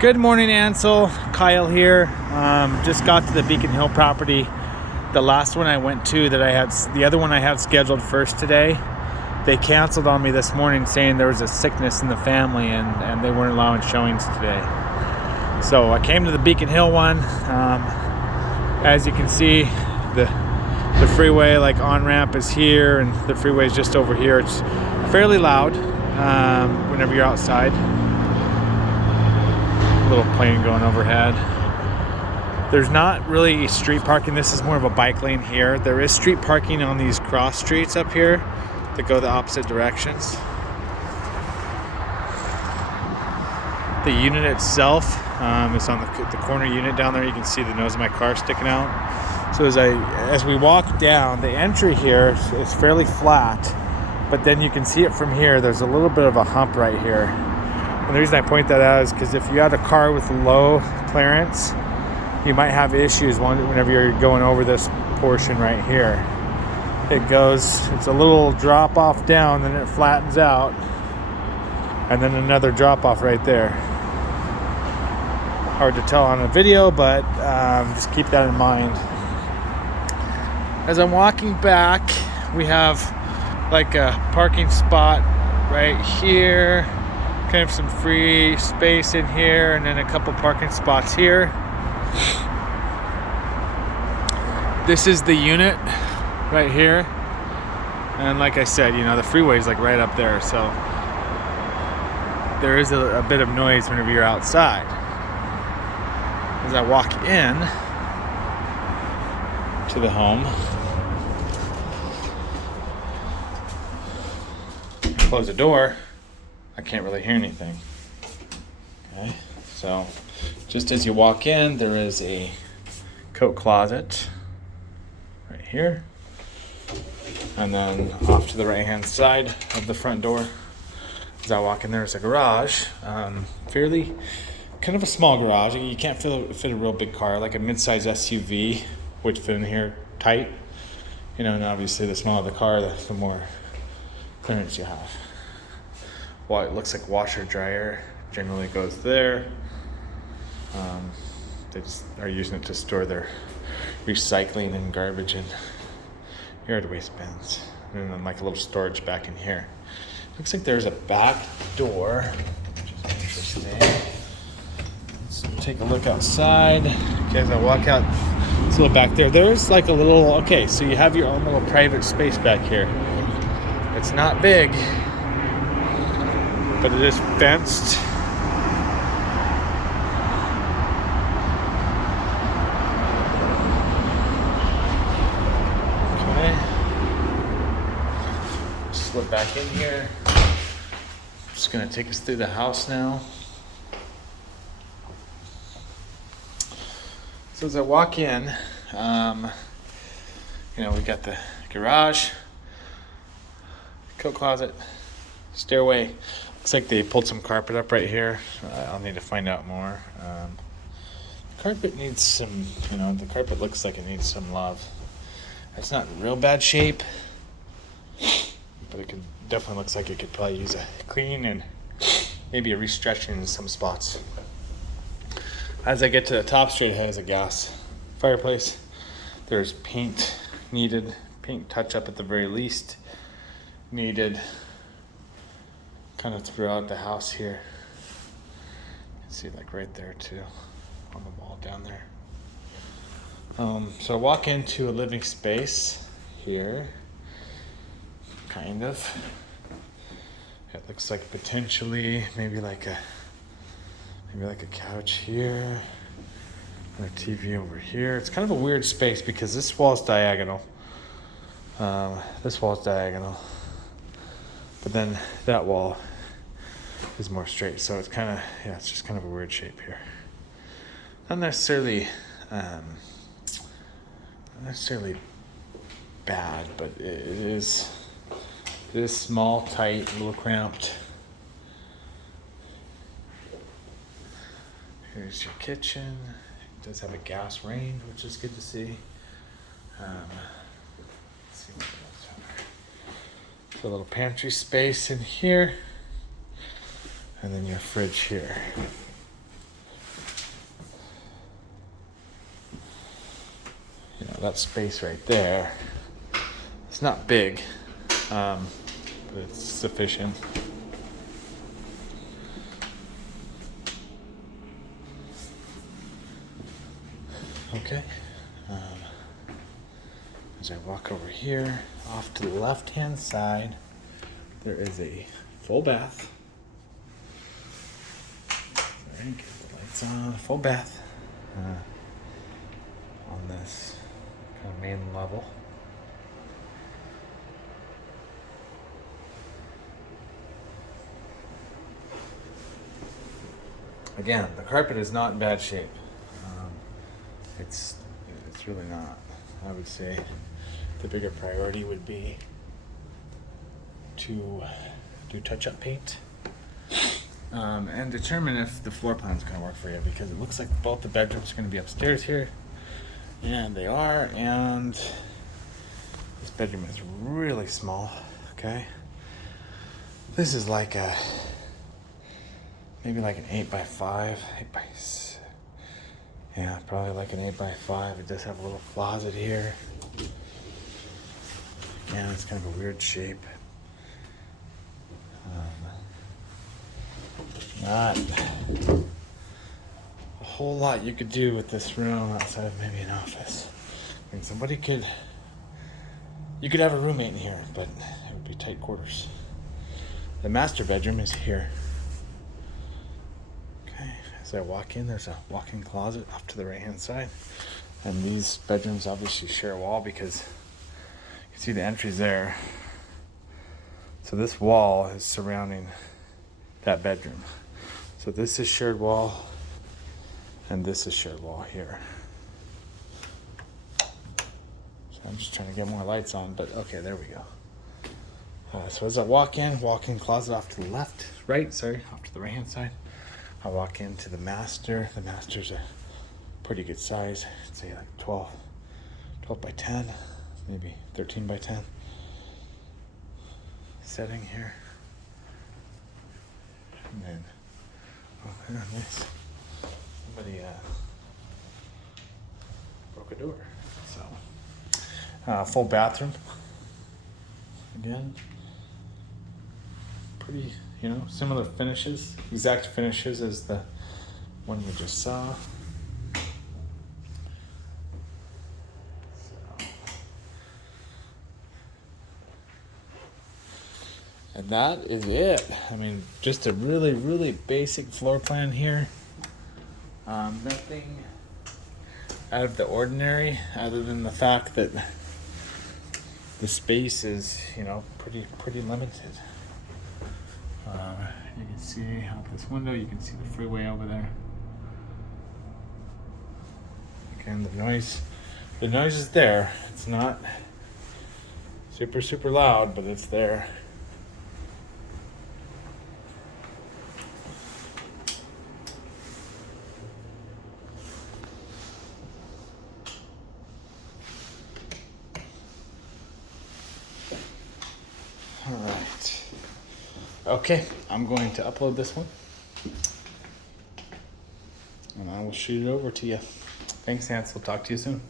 Good morning, Ansel. Kyle here. Just got to the Beacon Hill property. The last one I went to the other one I had scheduled first today, they canceled on me this morning saying there was a sickness in the family and they weren't allowing showings today. So I came to the Beacon Hill one. As you can see, the freeway on-ramp is here and the freeway is just over here. It's fairly loud whenever you're outside. Little plane going overhead. There's not really street parking. This is more of a bike lane here. There is street parking on these cross streets up here that go the opposite directions. The unit itself is on the corner unit down there. You can see the nose of my car sticking out. So as we walk down, the entry here is fairly flat, but then you can see it from here. There's a little bit of a hump right here. And the reason I point that out is because if you had a car with low clearance, you might have issues whenever you're going over this portion right here. It's a little drop off down, then it flattens out, and then another drop off right there. Hard to tell on a video, but just keep that in mind. As I'm walking back, we have like a parking spot right here. Kind of some free space in here, and then a couple parking spots here. This is the unit right here, and like I said, the freeway is like right up there, so there is a bit of noise whenever you're outside. As I walk in to the home, close the door, I can't really hear anything. Okay, so just as you walk in, there is a coat closet right here. And then off to the right-hand side of the front door, as I walk in, there's a garage. Fairly, kind of a small garage. You can't fit a real big car, like a mid-size SUV would fit in here tight. And obviously the smaller the car, the more clearance you have. Well, it looks like washer dryer generally goes there. They just are using it to store their recycling and garbage and yard waste bins. And then like a little storage back in here. Looks like there's a back door, which is interesting. Let's take a look outside. Okay, as I walk out, it's a little back there. There's like a little, okay, so you have your own little private space back here. It's not big, but it is fenced. Okay. Slip back in here. Just gonna take us through the house now. So as I walk in, we got the garage, coat closet, stairway. Looks like they pulled some carpet up right here. I'll need to find out more. Carpet needs some, the carpet looks like it needs some love. It's not in real bad shape, but it definitely looks like it could probably use a clean and maybe a restretching in some spots. As I get to the top straight ahead is a gas fireplace. There's paint needed, paint touch up at the very least needed. Kind of throughout the house here. You can see like right there too, on the wall down there. So I walk into a living space here, kind of. It looks like potentially maybe like a couch here, and a TV over here. It's kind of a weird space because this wall is diagonal. This wall is diagonal, but then that wall is more straight, so it's it's just kind of a weird shape here. Not necessarily bad, but it is small, tight, a little cramped. Here's your kitchen. It does have a gas range, which is good to see. Let's see what else a little pantry space in here, and then your fridge here. So that space right there, it's not big, but it's sufficient. Okay. As I walk over here, off to the left-hand side, there is a full bath. Sorry, get the lights on. Full bath on this kind of main level. Again, the carpet is not in bad shape. It's really not. I would say the bigger priority would be to do touch-up paint and determine if the floor plan is going to work for you, because it looks like both the bedrooms are going to be upstairs here, and they are, and this bedroom is really small. Okay, this is like a maybe like an 8x5, 8x6. Yeah, probably like an 8x5. It does have a little closet here. Yeah, it's kind of a weird shape. Not a whole lot you could do with this room outside of maybe an office. I mean, you could have a roommate in here, but it would be tight quarters. The master bedroom is here. As I walk in, there's a walk-in closet off to the right-hand side. And these bedrooms obviously share a wall because you can see the entry's there. So this wall is surrounding that bedroom. So this is shared wall, and this is shared wall here. So I'm just trying to get more lights on, but okay, there we go. So as I walk-in closet off to the off to the right-hand side. I walk into the master. The master's a pretty good size. I'd say like 12 by 10, maybe 13 by 10 setting here. And then, oh, nice. Somebody broke a door. So, full bathroom. Again, pretty, similar finishes, exact finishes as the one we just saw. And that is it. I mean, just a really, really basic floor plan here. Nothing out of the ordinary, other than the fact that the space is, pretty limited. You can see out this window, you can see the freeway over there. Again, the noise is there. It's not super, super loud, but it's there. All right. Okay, I'm going to upload this one, and I will shoot it over to you. Thanks, Hans. We'll talk to you soon.